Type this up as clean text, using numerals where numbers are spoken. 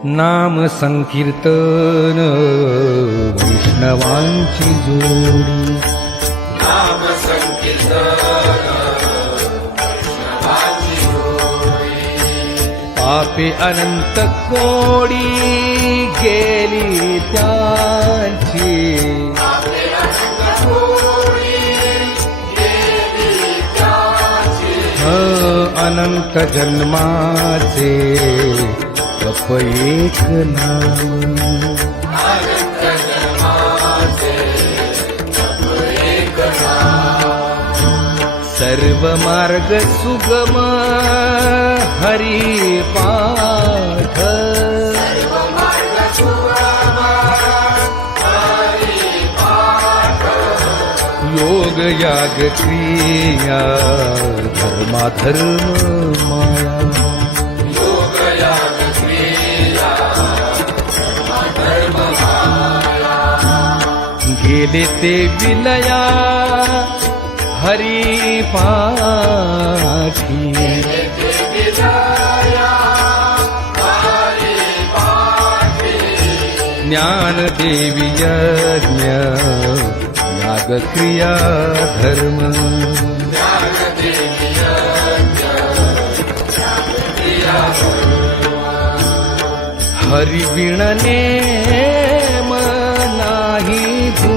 नाम संकीर्तन वैष्णवांची जोडी, नाम संकीर्तन वैष्णवांची जोडी. पापे अनंत कोडी गेली त्यांची, पापे अनंत कोडी गेली त्यांची. अनंत जन्माचे जप एक नाम, अनंत जन्माचे जप एक नाम. सर्व मार्ग सुगम हरी पाठ, सर्व मार्ग सुगम हरी पाठ. योग याग क्रिया धर्माधर्म माया, योग याग क्रिया धर्म माया. गेले ते विलया हरी पाठी, ज्ञान देवी यज्ञ याग क्रिया धर्म, हरि बिन नेम नाही धू